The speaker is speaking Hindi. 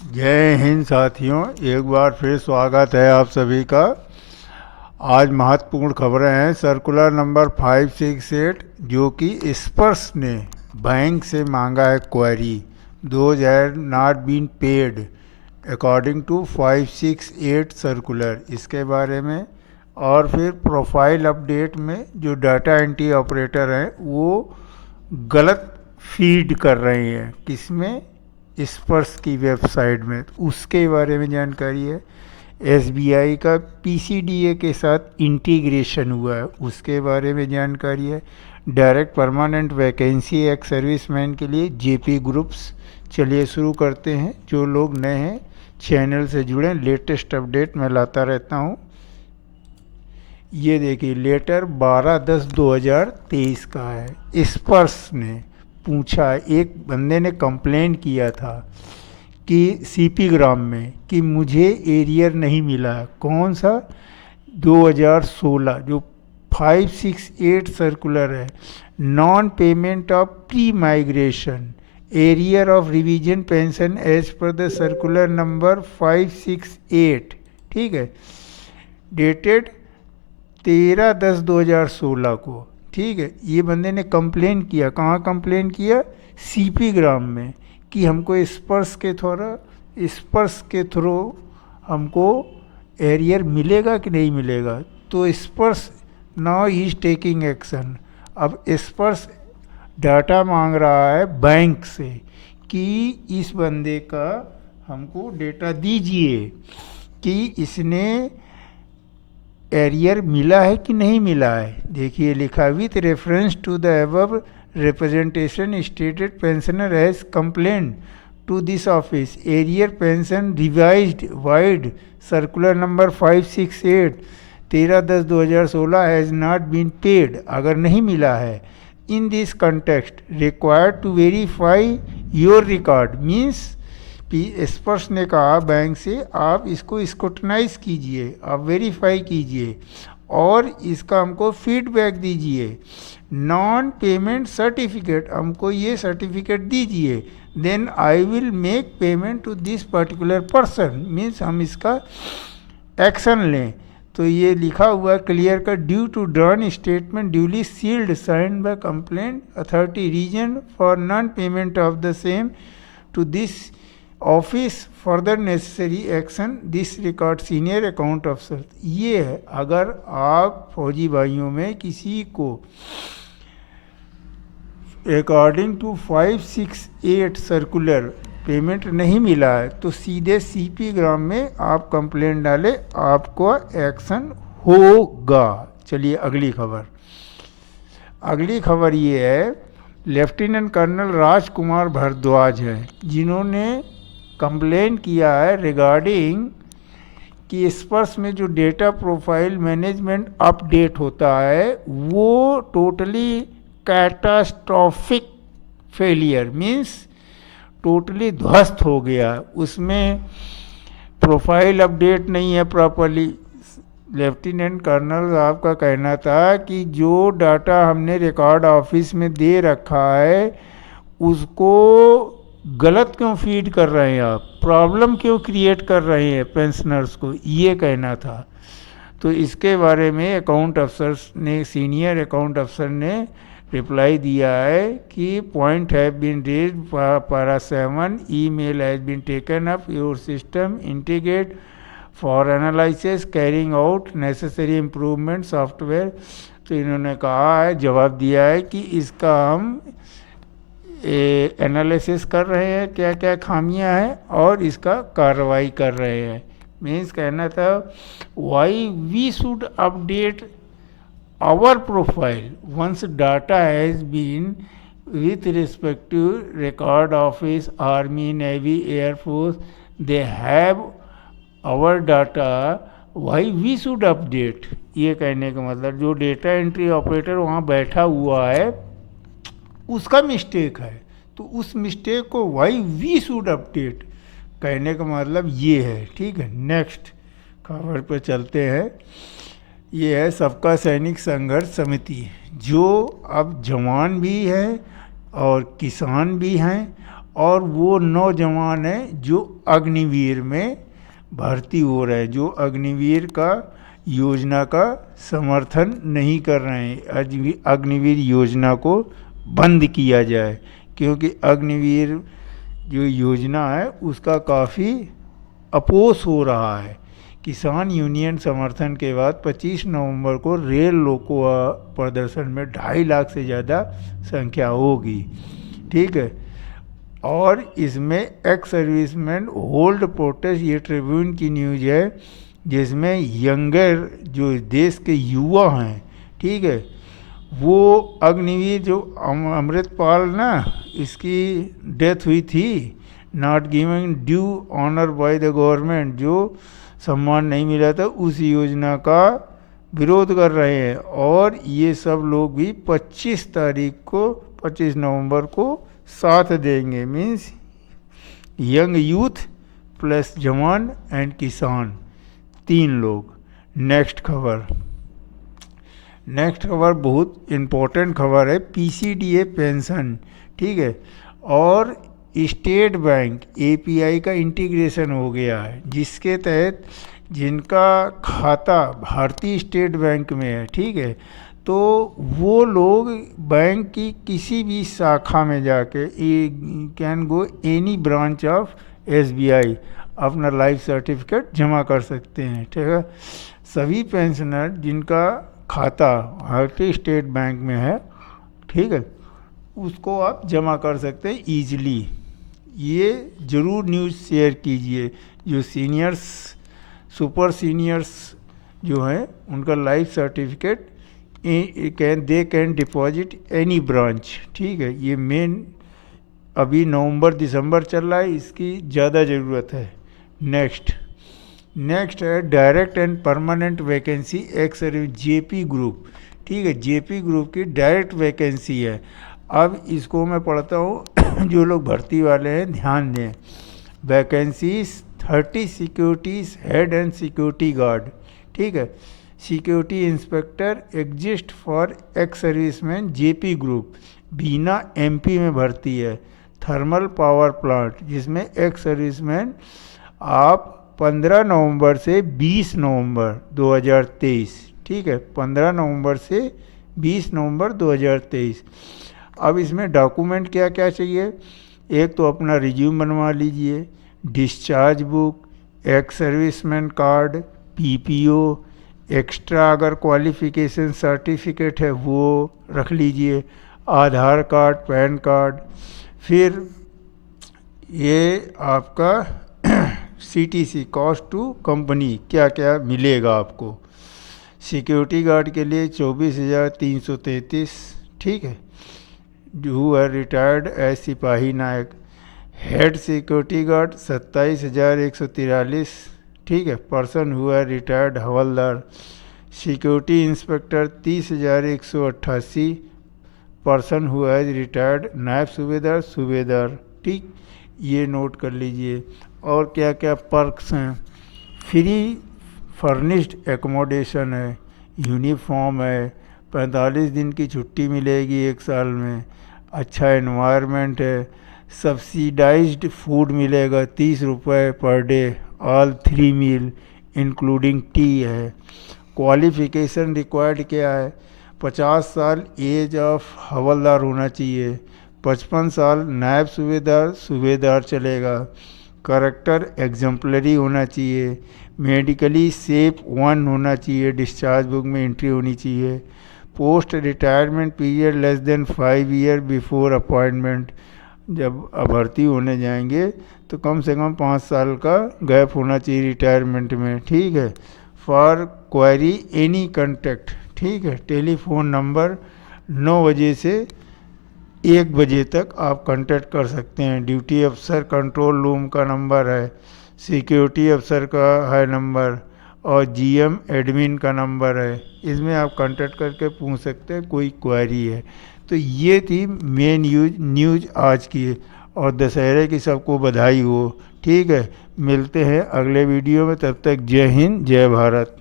जय हिंद साथियों, एक बार फिर स्वागत है आप सभी का। आज महत्वपूर्ण खबरें हैं। सर्कुलर नंबर 568 जो कि स्पर्श ने बैंक से मांगा है query, those had not been paid according to 568 circular, इसके बारे में। और फिर प्रोफाइल अपडेट में जो डाटा एंट्री ऑपरेटर हैं वो गलत फीड कर रहे हैं, किसमें? स्पर्श की वेबसाइट में, उसके बारे में जानकारी है। एसबीआई का पीसीडीए के साथ इंटीग्रेशन हुआ है, उसके बारे में जानकारी है। Direct permanent vacancy ex serviceman के लिए जेपी ग्रुप्स। चलिए शुरू करते हैं। जो लोग नए हैं चैनल से जुड़ें, लेटेस्ट अपडेट मैं लाता रहता हूँ। ये देखिए, लेटर 12/10/2023 का है। स्पर्श ने पूछा, एक बंदे ने कंप्लेन किया था कि सीपी ग्राम में कि मुझे एरियर नहीं मिला। कौन सा? 2016 जो 568 सर्कुलर है, non payment of pre migration arrear of revision pension as per the circular number 568, ठीक है, डेटेड 13/10/2016 को। ठीक है, ये बंदे ने कंप्लेन किया। कहाँ कंप्लेन किया? सीपी ग्राम में, कि हमको स्पर्श के थ्रू हमको एरियर मिलेगा कि नहीं मिलेगा। तो स्पर्श नाउ इज टेकिंग एक्शन। अब स्पर्श डाटा मांग रहा है बैंक से कि इस बंदे का हमको डेटा दीजिए कि इसने एरियर मिला है कि नहीं मिला है। देखिए लिखा, with reference to the above representation stated pensioner has complain to this office arrear pension revised vide circular number 568 13/10/2016 has not been paid. अगर नहीं मिला है, in this context required to verify your record means, Sparsh ने कहा बैंक से, आप इसको स्क्रूटनाइज कीजिए, आप वेरीफाई कीजिए और इसका हमको फीडबैक दीजिए। नॉन पेमेंट सर्टिफिकेट, हमको ये सर्टिफिकेट दीजिए। Then I will make payment to this particular person, means हम इसका एक्शन लें। तो ये लिखा हुआ क्लियर का, due to drawn statement duly sealed signed by complaint authority reason for non payment of the same to this office further necessary action this record senior account अफसर। ये है, अगर आप फौजी भाइयों में किसी को अकॉर्डिंग टू 568 सर्कुलर पेमेंट नहीं मिला है तो सीधे सीपी ग्राम में आप कंप्लेंट डालें, आपको एक्शन होगा। चलिए अगली खबर। अगली खबर ये है, लेफ्टिनेंट कर्नल राजकुमार भारद्वाज हैं जिन्होंने कंप्लेन किया है रिगार्डिंग कि स्पर्श में जो डेटा प्रोफाइल मैनेजमेंट अपडेट होता है वो totally catastrophic failure means totally ध्वस्त हो गया। उसमें प्रोफाइल अपडेट नहीं है प्रॉपरली। लेफ्टिनेंट कर्नल साहब का कहना था कि जो डाटा हमने रिकॉर्ड ऑफिस में दे रखा है उसको गलत क्यों फीड कर रहे हैं आप, प्रॉब्लम क्यों क्रिएट कर रहे हैं पेंशनर्स को, ये कहना था। तो इसके बारे में अकाउंट अफसर ने, सीनियर अकाउंट अफसर ने रिप्लाई दिया है कि point have been raised para 7 email has been taken up your system integrate for analysis carrying out necessary improvement software. तो इन्होंने कहा है, जवाब दिया है कि इसका हम एनालिसिस कर रहे हैं क्या क्या खामियां हैं और इसका कार्रवाई कर रहे हैं। मीन्स कहना था, why we should update our profile once data has been with respect to record office, army, navy, air force, they have our data, why we should update। ये कहने का मतलब, जो डेटा एंट्री ऑपरेटर वहाँ बैठा हुआ है उसका मिस्टेक है, तो उस मिस्टेक को वाई वी शुड अपडेट कहने का मतलब ये है। ठीक है, नेक्स्ट खबर पे चलते हैं। ये है सबका सैनिक संघर्ष समिति, जो अब जवान भी है और किसान भी हैं और वो नौजवान हैं जो अग्निवीर में भर्ती हो रहे हैं, जो अग्निवीर का योजना का समर्थन नहीं कर रहे हैं। अग्निवीर योजना को बंद किया जाए, क्योंकि अग्निवीर जो योजना है उसका काफ़ी अपोज हो रहा है। किसान यूनियन समर्थन के बाद 25 नवंबर को रेल लोको प्रदर्शन में 2.5 लाख से ज़्यादा संख्या होगी, ठीक है। और इसमें एक्स सर्विसमैन होल्ड प्रोटेस्ट, ये ट्रिब्यून की न्यूज़ है, जिसमें यंगर जो देश के युवा हैं, ठीक है, वो अग्निवीर जो अमृतपाल ना, इसकी डेथ हुई थी, not giving due honour by the government, जो सम्मान नहीं मिला था, उस योजना का विरोध कर रहे हैं। और ये सब लोग भी 25 नवंबर को साथ देंगे, मीन्स यंग यूथ प्लस जवान एंड किसान, 3 लोग। नेक्स्ट खबर बहुत इम्पोर्टेंट खबर है, पीसीडीए पेंशन, ठीक है। और स्टेट बैंक एपीआई का इंटीग्रेशन हो गया है, जिसके तहत जिनका खाता भारतीय स्टेट बैंक में है, ठीक है, तो वो लोग बैंक की किसी भी शाखा में जाके can go any branch of SBI अपना लाइफ सर्टिफिकेट जमा कर सकते हैं, ठीक है। सभी पेंशनर जिनका खाता भारतीय स्टेट बैंक में है, ठीक है, उसको आप जमा कर सकते हैं ईजिली। ये ज़रूर न्यूज़ शेयर कीजिए। जो सीनियर्स, सुपर सीनियर्स जो हैं, उनका life certificate they can deposit any branch, ठीक है। ये मेन अभी नवंबर दिसंबर चल रहा है, इसकी ज़्यादा ज़रूरत है। नेक्स्ट है direct and permanent vacancy x JP group, ठीक है, जेपी ग्रुप की डायरेक्ट वैकेंसी है। अब इसको मैं पढ़ता हूँ, जो लोग भर्ती वाले हैं ध्यान दें। Vacancies 30 securities head and security guard, ठीक है। Security inspector exist for ex serviceman JP group, Bina MP में भर्ती है। थर्मल पावर प्लांट, जिसमें एक्स सर्विसमैन आप 15 नवंबर से 20 नवंबर 2023, ठीक है, 15 नवंबर से 20 नवंबर 2023। अब इसमें डॉक्यूमेंट क्या क्या चाहिए? एक तो अपना रिज्यूम बनवा लीजिए, discharge book, ex serviceman card, PPO, extra अगर क्वालिफिकेशन सर्टिफिकेट है वो रख लीजिए, आधार कार्ड, पैन कार्ड। फिर ये आपका सीटीसी, कॉस्ट टू कंपनी, क्या क्या मिलेगा आपको। सिक्योरिटी गार्ड के लिए 24,333, ठीक है, हु आर रिटायर्ड एज सिपाही नायक। हेड सिक्योरिटी गार्ड 27,143, ठीक है, person who are retired havildar. Security inspector 30,188, person who has retired naib subedar, ठीक, ये नोट कर लीजिए। और क्या क्या पर्क्स हैं? फ्री फर्निश्ड एकोमोडेशन है, यूनिफॉर्म है, 45 दिन की छुट्टी मिलेगी 1 साल में, अच्छा एनवायरनमेंट है, सब्सिडाइज्ड फूड मिलेगा 30 रुपये पर डे, ऑल 3 मील इंक्लूडिंग टी है। क्वालिफ़िकेशन रिक्वायर्ड क्या है? 50 साल एज ऑफ हवलदार होना चाहिए, 55 साल नायब सूबेदार चलेगा, करेक्टर एग्जाम्पलरी होना चाहिए, मेडिकली सेफ 1 होना चाहिए, डिस्चार्ज बुक में एंट्री होनी चाहिए, post retirement period less than 5 year before appointment, जब भर्ती होने जाएंगे तो कम से कम 5 साल का गैप होना चाहिए रिटायरमेंट में, ठीक है। फॉर क्वेरी एनी कंटेक्ट, ठीक है, टेलीफोन नंबर 9 बजे से 1 बजे तक आप कांटेक्ट कर सकते हैं। ड्यूटी अफसर कंट्रोल रूम का नंबर है, सिक्योरिटी अफसर का है नंबर, और जीएम एडमिन का नंबर है। इसमें आप कांटेक्ट करके पूछ सकते हैं कोई क्वेरी है। तो ये थी मेन न्यूज़ आज की, और दशहरे की सबको बधाई हो, ठीक है। मिलते हैं अगले वीडियो में, तब तक जय हिंद जय भारत।